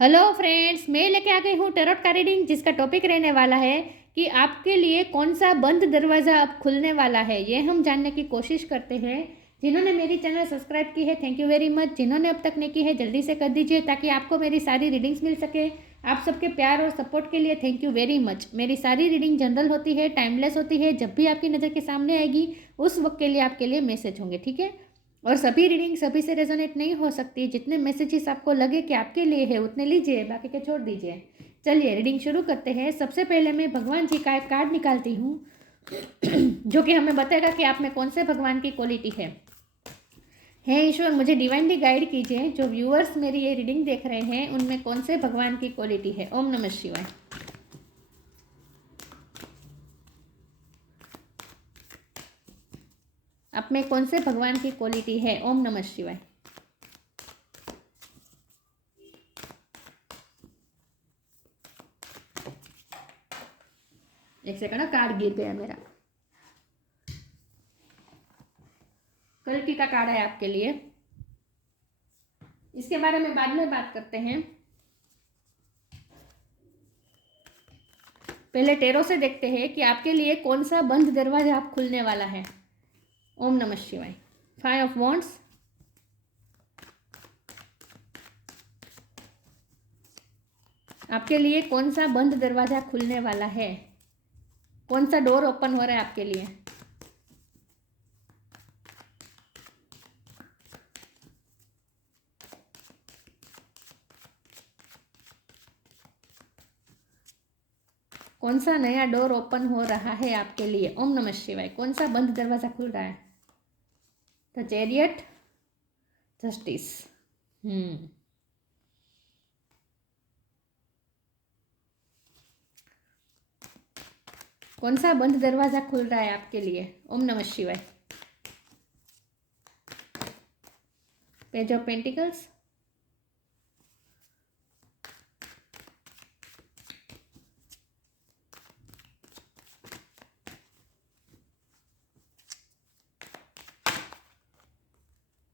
Hello friends, मैं लेके आ गई हूँ टैरोट का रीडिंग, जिसका टॉपिक रहने वाला है कि आपके लिए कौन सा बंद दरवाज़ा अब खुलने वाला है। ये हम जानने की कोशिश करते हैं। जिन्होंने मेरी चैनल सब्सक्राइब की है, थैंक यू वेरी मच। जिन्होंने अब तक नहीं की है, जल्दी से कर दीजिए ताकि आपको मेरी सारी रीडिंग्स मिल सके। आप सबके प्यार और सपोर्ट के लिए थैंक यू वेरी मच। मेरी सारी रीडिंग जनरल होती है, टाइमलेस होती है। जब भी आपकी नज़र के सामने आएगी उस वक्त के लिए आपके लिए मैसेज होंगे, ठीक है। और सभी रीडिंग सभी से रेजोनेट नहीं हो सकती। जितने मैसेजेस आपको लगे कि आपके लिए है उतने लीजिए, बाकी के छोड़ दीजिए। चलिए रीडिंग शुरू करते हैं। सबसे पहले मैं भगवान जी का एक कार्ड निकालती हूँ जो कि हमें बताएगा कि आप में कौन से भगवान की क्वालिटी है। हे ईश्वर, मुझे डिवाइनली गाइड कीजिए। जो व्यूअर्स मेरी ये रीडिंग देख रहे हैं उनमें कौन से भगवान की क्वालिटी है। ओम नमः शिवाय। आप में कौन से भगवान की क्वालिटी है। ओम नमः शिवाय। एक सेकंड, कार्ड गिर गया मेरा। कल्कि का कार्ड है आपके लिए, इसके बारे में बाद में बात करते हैं। पहले टेरो से देखते हैं कि आपके लिए कौन सा बंद दरवाजा आप खुलने वाला है। ओम नमः शिवाय। 5 ऑफ वॉन्ड्स, आपके लिए कौन सा बंद दरवाजा खुलने वाला है। कौन सा डोर ओपन हो रहा है आपके लिए। कौन सा नया डोर ओपन हो रहा है आपके लिए। ओम नमः शिवाय। कौन सा बंद दरवाजा खुल रहा है। The chariot, justice. कौन सा बंद दरवाजा खुल रहा है आपके लिए। ओम नमः शिवाय। Page of pentacles,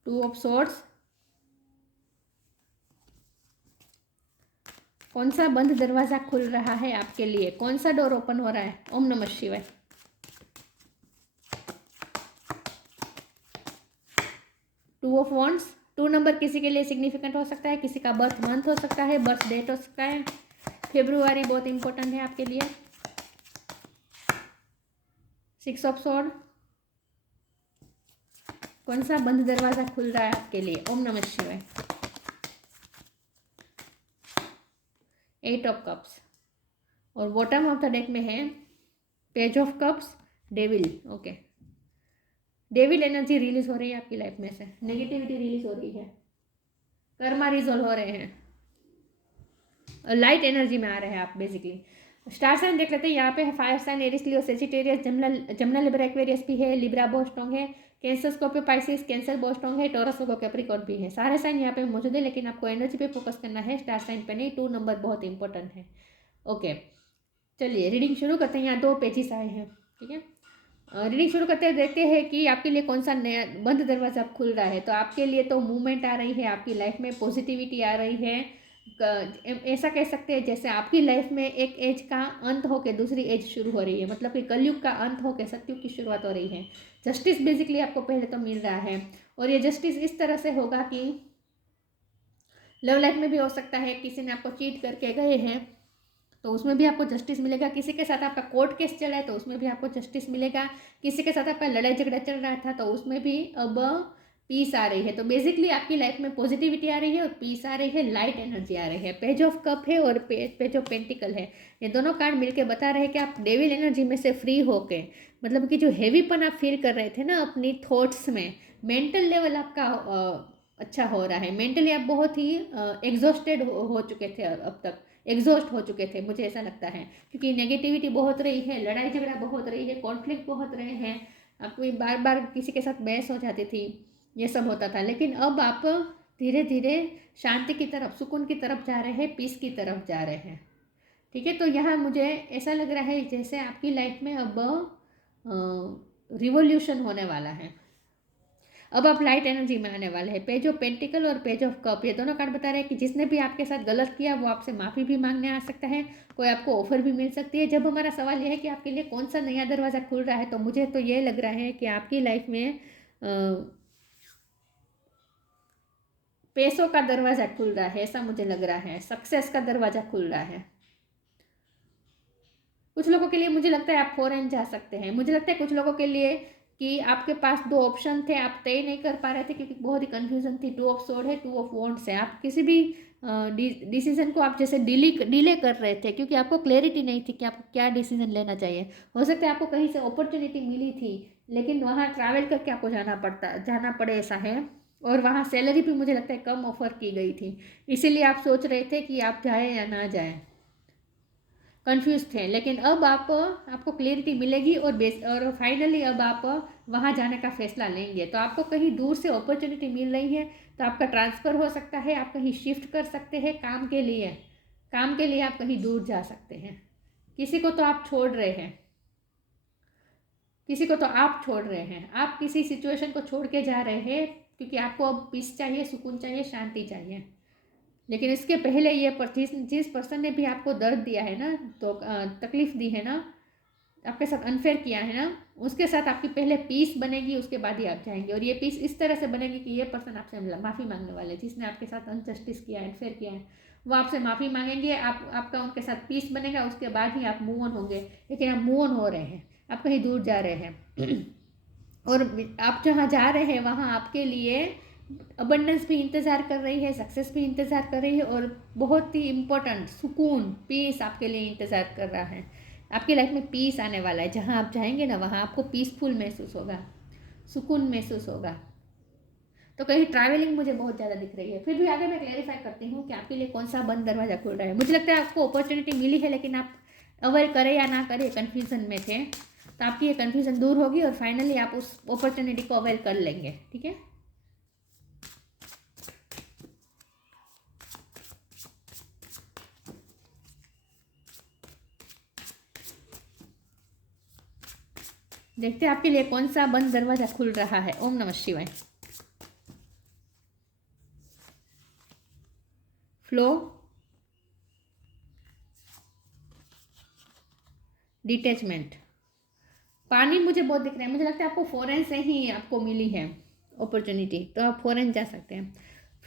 two of swords. कौन सा बंद दरवाजा खुल रहा है आपके लिए। कौन सा डोर ओपन हो रहा है। ओम नमः शिवाय। Two of wands. 2 नंबर किसी के लिए सिग्निफिकेंट हो सकता है, किसी का बर्थ मंथ हो सकता है, बर्थ डेट हो सकता है। फेब्रुआरी बहुत इंपॉर्टेंट है आपके लिए। 6 ऑफ सोर्ड। कौन सा बंद दरवाजा खुल रहा है आपके लिए। ओम नमः शिवाय। 8 ऑफ कप्स। और बॉटम ऑफ द डेक में है page of cups, devil. Okay, devil energy release हो रही है आपकी लाइफ में से। नेगेटिविटी रिलीज हो रही है, कर्मा रिजोल्व हो रहे हैं, लाइट एनर्जी में आ रहे हैं आप बेसिकली। स्टार साइन देख लेते हैं। यहाँ पे फायर साइन, एरिस, लियो, सेजिटेरियस, जमुना, लिब्रा, एक्वेरियस भी है, लिब्रा बहुत स्ट्रॉन्ग है, कैंसर, स्कॉर्पियो, पाइसिस, कैंसर बहुत स्ट्रॉन्ग है, टॉरस, वर्गो, कैप्रिकॉर्न भी है। सारे साइन यहाँ पे मौजूद है, लेकिन आपको एनर्जी पे फोकस करना है, स्टार साइन पे नहीं। 2 नंबर बहुत इंपॉर्टेंट है। ओके, चलिए रीडिंग शुरू करते हैं। यहाँ 2 पेजेस आए हैं, ठीक है। रीडिंग शुरू करते हैं, देखते हैं कि आपके लिए कौन सा नया बंद दरवाजा खुल रहा है। तो आपके लिए तो मूवमेंट आ रही है, आपकी लाइफ में पॉजिटिविटी आ रही है। ऐसा कह सकते हैं जैसे आपकी लाइफ में एक एज का अंत होकर दूसरी एज शुरू हो रही है, मतलब कि कलयुग का अंत होकर सतयुग की शुरुआत हो रही है। जस्टिस बेसिकली आपको पहले तो मिल रहा है, और ये जस्टिस इस तरह से होगा कि लव लाइफ में भी हो सकता है, किसी ने आपको चीट करके गए हैं तो उसमें भी आपको जस्टिस मिलेगा। किसी के साथ आपका कोर्ट केस चला है तो उसमें भी आपको जस्टिस मिलेगा। किसी के साथ आपका लड़ाई झगड़ा चल रहा था तो उसमें भी अब पीस आ रही है। तो बेसिकली आपकी लाइफ में पॉजिटिविटी आ रही है और पीस आ रही है, लाइट एनर्जी आ रही है। पेज ऑफ कप है और पेज ऑफ पेंटिकल है। ये दोनों कार्ड मिलकर बता रहे हैं कि आप डेविल एनर्जी में से फ्री होके, मतलब कि जो हैवीपन आप फील कर रहे थे ना अपनी थॉट्स में, मेंटल लेवल आपका अच्छा हो रहा है। मेंटली आप बहुत ही एग्जॉस्टेड हो चुके थे, अब तक एग्जॉस्ट हो चुके थे, मुझे ऐसा लगता है, क्योंकि नेगेटिविटी बहुत रही है, लड़ाई झगड़ा बहुत रही है, कॉन्फ्लिक्ट बहुत रहे हैं। आपको बार बार किसी के साथ बहस हो जाती थी, ये सब होता था। लेकिन अब आप धीरे धीरे शांति की तरफ, सुकून की तरफ जा रहे हैं, पीस की तरफ जा रहे हैं, ठीक है। तो यहाँ मुझे ऐसा लग रहा है जैसे आपकी लाइफ में अब रिवोल्यूशन होने वाला है। अब आप लाइट एनर्जी में आने वाले हैं। पेज ऑफ पेंटिकल और पेज ऑफ कप, ये दोनों कार्ड बता रहे हैं कि जिसने भी आपके साथ गलत किया वो आपसे माफ़ी भी मांगने आ सकता है, कोई आपको ऑफर भी मिल सकती है। जब हमारा सवाल यह है कि आपके लिए कौन सा नया दरवाज़ा खुल रहा है, तो मुझे तो ये लग रहा है कि आपकी लाइफ में पैसों का दरवाज़ा खुल रहा है, ऐसा मुझे लग रहा है। सक्सेस का दरवाज़ा खुल रहा है। कुछ लोगों के लिए मुझे लगता है आप फॉरेन जा सकते हैं। मुझे लगता है कुछ लोगों के लिए कि आपके पास दो ऑप्शन थे, आप तय नहीं कर पा रहे थे क्योंकि बहुत ही कन्फ्यूजन थी। 2 ऑफ सोर्ड है, 2 ऑफ वॉन्ड्स है। आप किसी भी डिसीजन को आप जैसे डिले कर रहे थे क्योंकि आपको क्लैरिटी नहीं थी कि आपको क्या डिसीजन लेना चाहिए। हो सकता है आपको कहीं से अपॉर्चुनिटी मिली थी लेकिन वहाँ ट्रैवल करके आपको जाना पड़े, ऐसा है। और वहाँ सैलरी भी मुझे लगता है कम ऑफर की गई थी, इसीलिए आप सोच रहे थे कि आप जाएँ या ना जाएँ, कंफ्यूज थे। लेकिन अब आपको क्लियरिटी मिलेगी और फाइनली अब आप वहाँ जाने का फैसला लेंगे। तो आपको कहीं दूर से अपॉर्चुनिटी मिल रही है, तो आपका ट्रांसफ़र हो सकता है, आप कहीं शिफ्ट कर सकते हैं काम के लिए। काम के लिए आप कहीं दूर जा सकते हैं। किसी को तो आप छोड़ रहे हैं, किसी को तो आप छोड़ रहे हैं। आप किसी सिचुएशन को छोड़ के जा रहे हैं क्योंकि आपको अब पीस चाहिए, सुकून चाहिए, शांति चाहिए। लेकिन इसके पहले ये जिस पर्सन ने भी आपको दर्द दिया है ना, तो तकलीफ़ दी है ना, आपके साथ अनफेयर किया है ना, उसके साथ आपकी पहले पीस बनेगी, उसके बाद ही आप जाएंगे। और ये पीस इस तरह से बनेगी कि ये पर्सन आपसे माफ़ी मांगने वाले, जिसने आपके साथ अनजस्टिस किया है, अनफेयर किया है, वो आपसे माफ़ी मांगेंगे। आपका उनके साथ पीस बनेगा, उसके बाद ही आप मूव ऑन होंगे। लेकिन आप मूव ऑन हो रहे हैं, आप कहीं दूर जा रहे हैं और आप जहाँ जा रहे हैं वहाँ आपके लिए अबंडेंस भी इंतज़ार कर रही है, सक्सेस भी इंतज़ार कर रही है और बहुत ही इम्पोर्टेंट सुकून, पीस आपके लिए इंतज़ार कर रहा है। आपकी लाइफ में पीस आने वाला है। जहाँ आप जाएंगे ना वहाँ आपको पीसफुल महसूस होगा, सुकून महसूस होगा। तो कहीं ट्रैवलिंग मुझे बहुत ज़्यादा दिख रही है। फिर भी आगे मैं क्लैरिफाई करती हूँ कि आपके लिए कौन सा बंद दरवाज़ा खुल रहा है। मुझे लगता है आपको अपॉर्चुनिटी मिली है लेकिन आप अवेयर करें या ना करें कन्फ्यूज़न में थे। तो आपकी ये कन्फ्यूज़न दूर होगी और फाइनली आप उस अपॉर्चुनिटी को अवेयर कर लेंगे। ठीक है, देखते हैं आपके लिए कौन सा बंद दरवाजा खुल रहा है। ओम नमः शिवाय। फ्लो, डिटैचमेंट, पानी मुझे बहुत दिख रहा है। मुझे लगता है आपको फॉरेन से ही आपको मिली है अपॉर्चुनिटी, तो आप फॉरेन जा सकते हैं।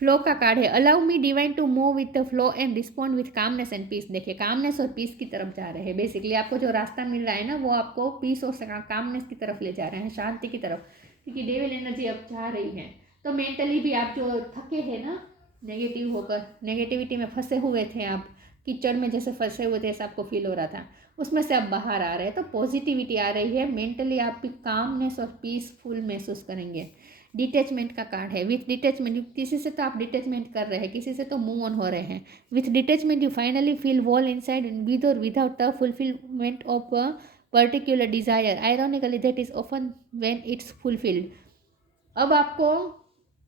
फ्लो का कार्ड है, allow me divine to move with the flow and respond with calmness and peace. देखिए कामनेस और पीस की तरफ जा रहे हैं। बेसिकली आपको जो रास्ता मिल रहा है ना वो आपको पीस और कामनेस की तरफ ले जा रहे हैं, शांति की तरफ, क्योंकि डेविल एनर्जी अब जा रही है। तो मेंटली भी आप जो थके हैं ना, नेगेटिव होकर, नेगेटिविटी में फंसे हुए थे आप, कीचड़ में जैसे फंसे हुए थे ऐसा आपको फील हो रहा था, उसमें से आप बाहर आ रहे हैं। तो पॉजिटिविटी आ रही है, मेंटली आप भी कामनेस और पीसफुल महसूस करेंगे। डिटैचमेंट का कार्ड है, विथ डिटैचमेंट, किसी से तो आप डिटैचमेंट कर रहे हैं, किसी से तो मूव ऑन हो रहे हैं। With detachment you finally feel whole inside with और without the fulfilment of a particular desire, ironically that is often when it's fulfilled. अब आपको,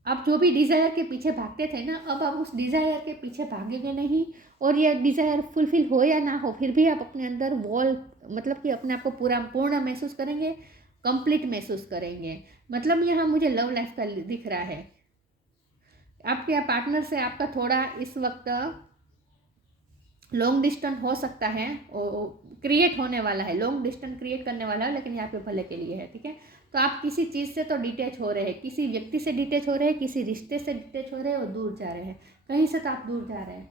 आप जो भी डिज़ायर के पीछे भागते थे ना, अब आप उस डिज़ायर के पीछे भागेंगे नहीं। और ये डिज़ायर फुलफिल हो या ना हो फिर भी आप अपने अंदर वॉल, मतलब कि अपने आप को पूर्ण महसूस करेंगे, कंप्लीट महसूस करेंगे। मतलब यहाँ मुझे लव लाइफ का दिख रहा है। आपके पार्टनर से आपका थोड़ा इस वक्त लॉन्ग डिस्टेंस हो सकता है, क्रिएट होने वाला है, लॉन्ग डिस्टेंस क्रिएट करने वाला है, लेकिन यहाँ पे भले के लिए है। ठीक है, तो आप किसी चीज़ से तो डिटैच हो रहे हैं, किसी व्यक्ति से डिटैच हो रहे हैं, किसी रिश्ते से डिटैच हो रहे हैं और दूर जा रहे हैं। कहीं से तो आप दूर जा रहे हैं,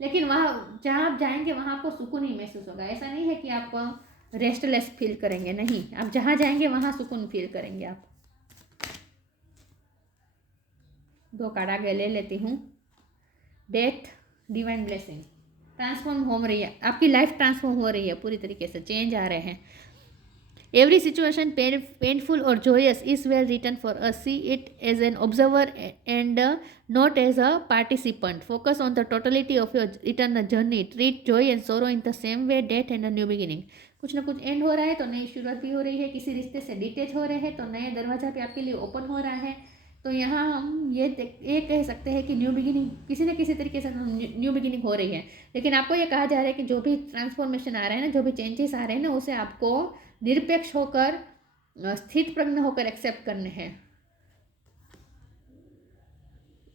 लेकिन वहाँ जहाँ आप जाएंगे वहाँ आपको सुकून ही महसूस होगा। ऐसा नहीं है कि आप रेस्टलेस फील करेंगे, नहीं, आप जहाँ जाएंगे वहाँ सुकून फील करेंगे आप। 2 कार्ड आगे ले लेती हूँ। डेथ, डिवाइन ब्लेसिंग, ट्रांसफॉर्म हो रही है, आपकी लाइफ ट्रांसफॉर्म हो रही है पूरी तरीके से, चेंज आ रहे हैं। एवरी सिचुएशन पेनफुल और joyous is well written for us, see it as an observer and not as a participant, focus on the totality of your eternal journey, treat joy and sorrow in the same way, death and a new beginning. कुछ ना कुछ and हो रहा है तो नई शुरुआत भी हो रही है। किसी रिश्ते से डिटेच हो रहे हैं तो नए दरवाजा भी आपके लिए ओपन हो रहा है। तो यहाँ हम ये कह सकते हैं कि न्यू बिगिनिंग किसी न किसी तरीके से न्यू बिगिनिंग हो रही है। लेकिन आपको ये कहा जा रहा है कि जो भी ट्रांसफॉर्मेशन आ रहा है ना, जो भी चेंजेस आ रहे हैं ना, उसे आपको निरपेक्ष होकर, स्थित प्रज्ञ होकर एक्सेप्ट करने हैं।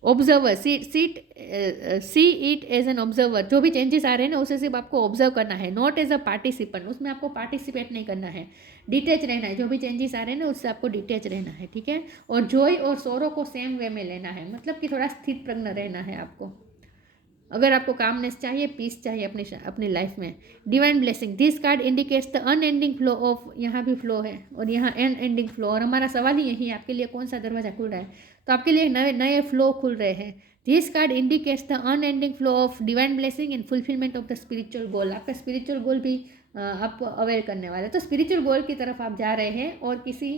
Observer, see it as an observer. जो भी चेंजेस आ रहे हैं ना उसे सिर्फ आपको ऑब्जर्व करना है, नॉट एज अ पार्टिसिपेंट। उसमें आपको पार्टिसिपेट नहीं करना है, डिटेच रहना है। जो भी चेंजेस आ रहे हैं ना उससे आपको डिटेच रहना है, ठीक है। और जॉय और सोरो को सेम वे में लेना है, मतलब कि थोड़ा स्थित प्रज्ञ रहना है आपको। अगर आपको कामनेस चाहिए, पीस चाहिए अपनी लाइफ में। Divine blessing, this card indicates the unending flow of, यहाँ भी फ्लो है और यहाँ अनएंडिंग फ्लो। और हमारा सवाल ही यही है, आपके लिए कौन सा दरवाजा खुल रहा है? तो आपके लिए नए नए फ्लो खुल रहे हैं। This card indicates the unending flow of divine blessing and fulfilment of the spiritual goal. आपका स्पिरिचुअल गोल भी आप अवेयर करने वाले, तो स्पिरिचुअल गोल की तरफ आप जा रहे हैं। और किसी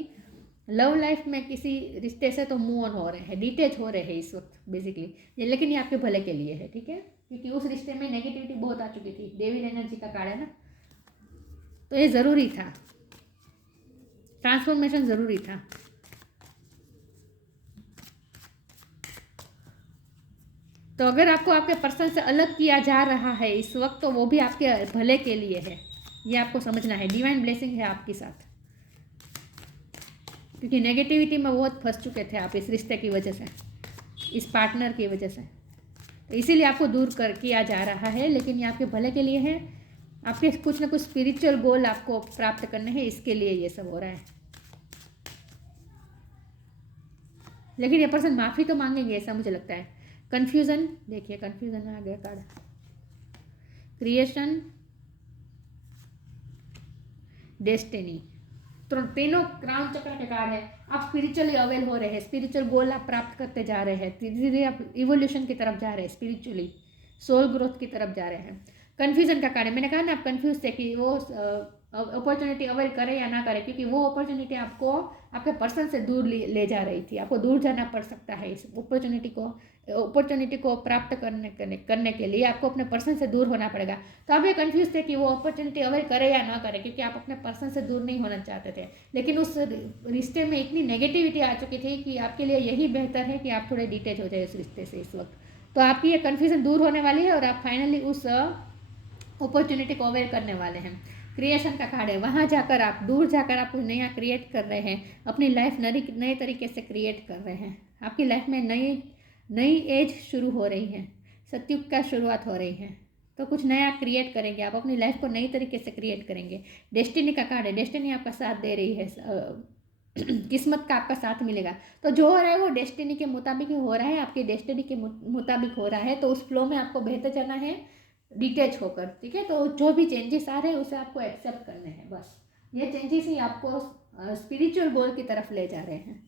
लव लाइफ में किसी रिश्ते से तो मूव ऑन हो रहे हैं, डिटेच हो रहे हैं इस वक्त बेसिकली ये, लेकिन ये आपके भले के लिए है, ठीक है। क्योंकि उस रिश्ते में नेगेटिविटी बहुत आ चुकी थी, डेविल एनर्जी का कार्ड है ना, तो ये ज़रूरी था, ट्रांसफॉर्मेशन ज़रूरी था। तो अगर आपको आपके पर्सन से अलग किया जा रहा है इस वक्त, तो वो भी आपके भले के लिए है, ये आपको समझना है। डिवाइन ब्लेसिंग है आपके साथ, क्योंकि नेगेटिविटी में बहुत फंस चुके थे आप इस रिश्ते की वजह से, इस पार्टनर की वजह से। तो इसीलिए आपको दूर कर किया जा रहा है, लेकिन ये आपके भले के लिए है। आपके कुछ ना कुछ स्पिरिचुअल गोल आपको प्राप्त करने हैं, इसके लिए ये सब हो रहा है। लेकिन ये पर्सन माफ़ी तो मांगेंगे ऐसा मुझे लगता है। कन्फ्यूज़न, देखिए कन्फ्यूज़न में आ गया कार्ड। क्रिएशन, डेस्टिनी, तो तीनों क्राउन चक्र के कार्ड है। आप स्पिरिचुअली अवेल हो रहे हैं, स्पिरिचुअल गोल आप प्राप्त करते जा रहे हैं, धीरे धीरे आप इवोल्यूशन की तरफ जा रहे हैं, स्पिरिचुअली सोल ग्रोथ की तरफ जा रहे हैं। कन्फ्यूजन का कार्ड है, मैंने कहा ना आप कन्फ्यूज थे कि वो अपॉर्चुनिटी अवेल करे या ना करे, क्योंकि वो अपॉर्चुनिटी आपको आपके पर्सन से दूर ले जा रही थी। आपको दूर जाना पड़ सकता है इस अपॉर्चुनिटी को प्राप्त करने के लिए आपको अपने पर्सन से दूर होना पड़ेगा। तो आप ये कंफ्यूज थे कि वो अपॉर्चुनिटी अवेल करे या ना करे, क्योंकि आप अपने पर्सन से दूर नहीं होना चाहते थे। लेकिन उस रिश्ते में इतनी नेगेटिविटी आ चुकी थी कि आपके लिए यही बेहतर है कि आप थोड़े डिटेच हो जाए उस रिश्ते से इस वक्त। तो आपकी ये कन्फ्यूजन दूर होने वाली है और आप फाइनली उस अपॉर्चुनिटी को अवेल करने वाले हैं। क्रिएशन का कार्ड है, वहाँ जाकर आप दूर जाकर आप कुछ नया क्रिएट कर रहे हैं, अपनी लाइफ नए तरीके से क्रिएट कर रहे हैं। आपकी लाइफ में नई एज शुरू हो रही है, सतयुग का शुरुआत हो रही है, तो कुछ नया क्रिएट करेंगे आप, अपनी लाइफ को नई तरीके से क्रिएट करेंगे। डेस्टिनी का कार्ड है, डेस्टिनी आपका साथ दे रही है, किस्मत का आपका साथ मिलेगा। तो जो हो रहा है वो डेस्टिनी के मुताबिक ही हो रहा है, आपकी डेस्टिनी के मुताबिक हो रहा है। तो उस फ्लो में आपको बेहतर जाना है, डिटेच होकर, ठीक है। तो जो भी चेंजेस आ रहे हैं उसे आपको एक्सेप्ट करने हैं, बस ये चेंजेस ही आपको स्पिरिचुअल गोल की तरफ ले जा रहे हैं।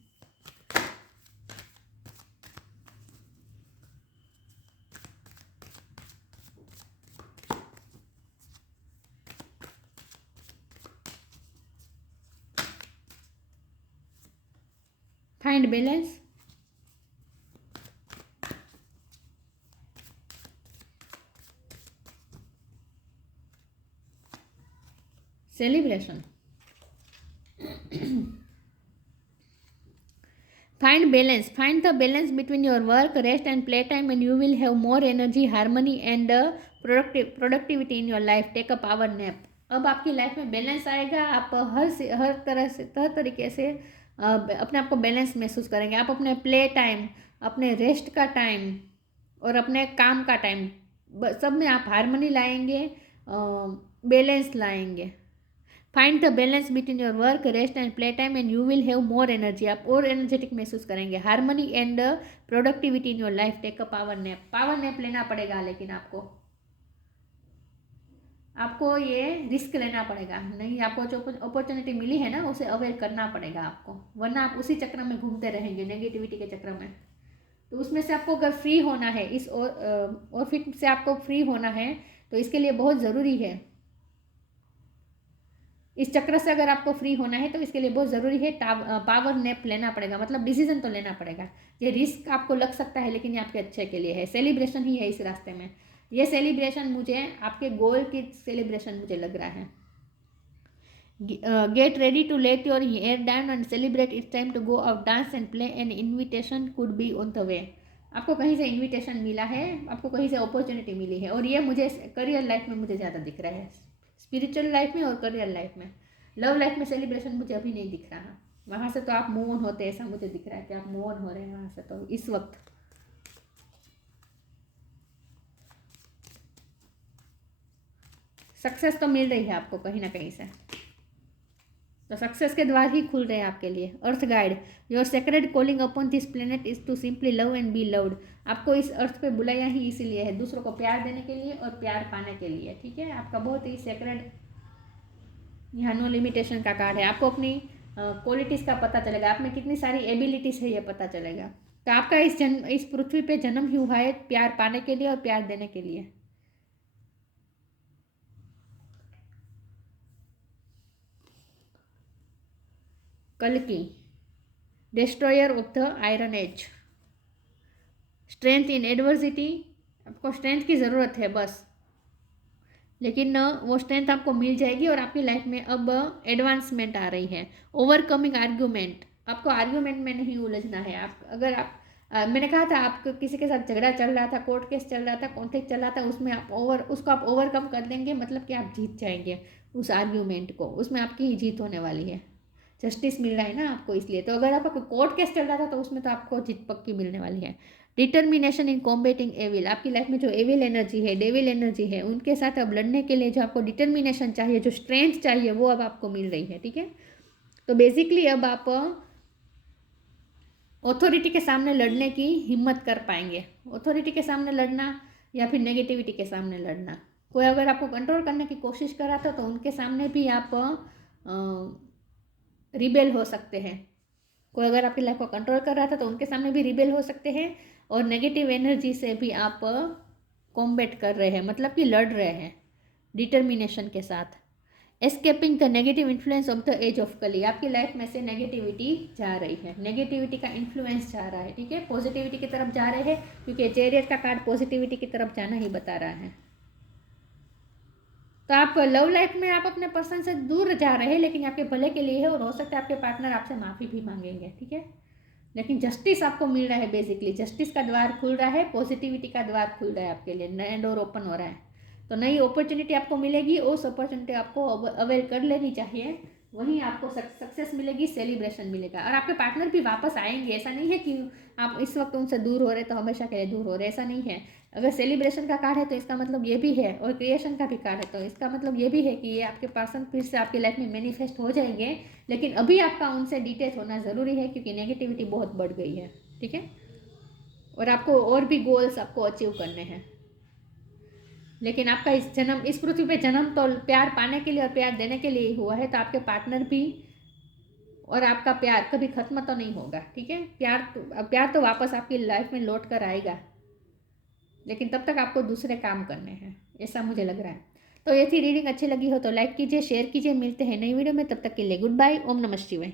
Find balance, celebration, find balance, find the balance between your work, rest and play time, and you will have more energy, harmony and productivity in your life. Take a power nap. अब आपकी life में balance आएगा, आप हर तरीके से अपने आप को बैलेंस महसूस करेंगे। आप अपने प्ले टाइम, अपने रेस्ट का टाइम और अपने काम का टाइम, सब में आप हारमोनी लाएंगे, बैलेंस लाएंगे। Find the balance between your work, rest and play time and you will have more energy. आप और एनर्जेटिक महसूस करेंगे। Harmony and productivity in your life. Take a power nap, power nap लेना पड़ेगा, लेकिन आपको ये रिस्क लेना पड़ेगा। नहीं, आपको जो अपॉर्चुनिटी मिली है ना उसे अवेयर करना पड़ेगा आपको, वरना आप उसी चक्र में घूमते रहेंगे, नेगेटिविटी के चक्र में। तो उसमें से आपको अगर फ्री होना है, इस और फिट से आपको फ्री होना है, तो इसके लिए बहुत ज़रूरी है, इस चक्र से अगर आपको फ्री होना है तो इसके लिए बहुत ज़रूरी है पावर नैप लेना पड़ेगा, मतलब डिसीजन तो लेना पड़ेगा। ये रिस्क आपको लग सकता है, लेकिन ये आपके अच्छे के लिए है। सेलिब्रेशन ही है इस रास्ते में। ये सेलिब्रेशन मुझे आपके गोल की सेलिब्रेशन मुझे लग रहा है। Get ready to let your hair down and celebrate, it's time to go out, dance and play, an invitation could be on the way. आपको कहीं से इन्विटेशन मिला है, आपको कहीं से अपॉर्चुनिटी मिली है, और ये मुझे करियर लाइफ में मुझे ज़्यादा दिख रहा है, स्पिरिचुअल लाइफ में और करियर लाइफ में। लव लाइफ में सेलिब्रेशन मुझे अभी नहीं दिख रहा, वहाँ से तो आप मूव ऑन होते ऐसा मुझे दिख रहा है कि आप मूव ऑन हो रहे हैं वहाँ से। तो इस वक्त सक्सेस तो मिल रही है आपको कहीं ना कहीं से, तो सक्सेस के द्वार ही खुल रहे हैं आपके लिए। Earth guide, your sacred calling upon this planet is to simply love and be loved. आपको इस अर्थ पे बुलाया ही इसीलिए है, दूसरों को प्यार देने के लिए और प्यार पाने के लिए, ठीक है। आपका बहुत ही सेक्रेड, यहाँ नो लिमिटेशन का कार्ड है। आपको अपनी क्वालिटीज़ का पता चलेगा, आप में कितनी सारी एबिलिटीज़ है ये पता चलेगा। तो आपका इस पृथ्वी पे जन्म ही हुआ है प्यार पाने के लिए और प्यार देने के लिए। कल्कि, destroyer of the iron age, strength in adversity. आपको स्ट्रेंथ की ज़रूरत है बस, लेकिन वो स्ट्रेंथ आपको मिल जाएगी और आपकी लाइफ में अब एडवांसमेंट आ रही है। ओवरकमिंग आर्ग्यूमेंट, आपको आर्ग्यूमेंट में नहीं उलझना है। आप अगर आप मैंने कहा था आपको किसी के साथ झगड़ा चल रहा था, कोर्ट केस चल रहा था, कॉन्फ्लिक्ट चल रहा था, उसमें आप उसको आप ओवरकम कर देंगे, मतलब कि आप जीत जाएंगे उस आर्ग्यूमेंट को, उसमें आपकी ही जीत होने वाली है। जस्टिस मिल रहा है ना आपको, इसलिए। तो अगर आपका कोर्ट केस चल रहा था तो उसमें तो आपको जीत पक्की मिलने वाली है। डिटर्मिनेशन इन कॉम्बेटिंग एविल, आपकी लाइफ में जो एविल एनर्जी है, डेविल एनर्जी है, उनके साथ अब लड़ने के लिए जो आपको डिटर्मिनेशन चाहिए, जो स्ट्रेंथ चाहिए, वो अब आपको मिल रही है, ठीक है। तो बेसिकली अब आप ऑथोरिटी के सामने लड़ने की हिम्मत कर पाएंगे। ऑथोरिटी के सामने लड़ना या फिर नेगेटिविटी के सामने लड़ना। कोई अगर आपको कंट्रोल करने की कोशिश कर रहा था तो उनके सामने भी आप रिबेल हो सकते हैं। कोई अगर आपकी लाइफ को कंट्रोल कर रहा था तो उनके सामने भी रिबेल हो सकते हैं, और नेगेटिव एनर्जी से भी आप कॉम्बैट कर रहे हैं, मतलब कि लड़ रहे हैं डिटर्मिनेशन के साथ। Escaping the negative influence of the age of Kali, आपकी लाइफ में से नेगेटिविटी जा रही है, नेगेटिविटी का इन्फ्लुएंस जा रहा है, ठीक है। पॉजिटिविटी की तरफ जा रहे हैं, क्योंकि चैरियट का कार्ड पॉजिटिविटी की तरफ जाना ही बता रहा है। तो आप लव लाइफ में आप अपने पर्सन से दूर जा रहे हैं, लेकिन आपके भले के लिए है, और हो सकता है आपके पार्टनर आपसे माफ़ी भी मांगेंगे, ठीक है। लेकिन जस्टिस आपको मिल रहा है, बेसिकली जस्टिस का द्वार खुल रहा है, पॉजिटिविटी का द्वार खुल रहा है आपके लिए, नया डोर ओपन हो रहा है। तो नई अपॉर्चुनिटी आपको मिलेगी, उस अपॉर्चुनिटी आपको अवेल कर लेनी चाहिए, वहीं आपको सक्सेस मिलेगी, सेलिब्रेशन मिलेगा, और आपके पार्टनर भी वापस आएंगे। ऐसा नहीं है कि आप इस वक्त उनसे दूर हो रहे तो हमेशा के लिए दूर हो रहे, ऐसा नहीं है। अगर सेलिब्रेशन का कार्ड है तो इसका मतलब ये भी है, और क्रिएशन का भी कार्ड है तो इसका मतलब ये भी है कि ये आपके पर्सन फिर से आपकी लाइफ में मैनिफेस्ट हो जाएंगे। लेकिन अभी आपका उनसे डिटेच होना ज़रूरी है, क्योंकि नेगेटिविटी बहुत बढ़ गई है, ठीक है। और आपको और भी गोल्स आपको अचीव करने हैं। लेकिन आपका इस पृथ्वी पे जन्म तो प्यार पाने के लिए और प्यार देने के लिए ही हुआ है, तो आपके पार्टनर भी और आपका प्यार कभी खत्म तो नहीं होगा, ठीक है। प्यार तो वापस आपकी लाइफ में लौट कर आएगा, लेकिन तब तक आपको दूसरे काम करने हैं, ऐसा मुझे लग रहा है। तो ये थी रीडिंग, अच्छी लगी हो तो लाइक कीजिए, शेयर कीजिए। मिलते हैं नई वीडियो में, तब तक के लिए गुड बाय। ओम नमः शिवाय।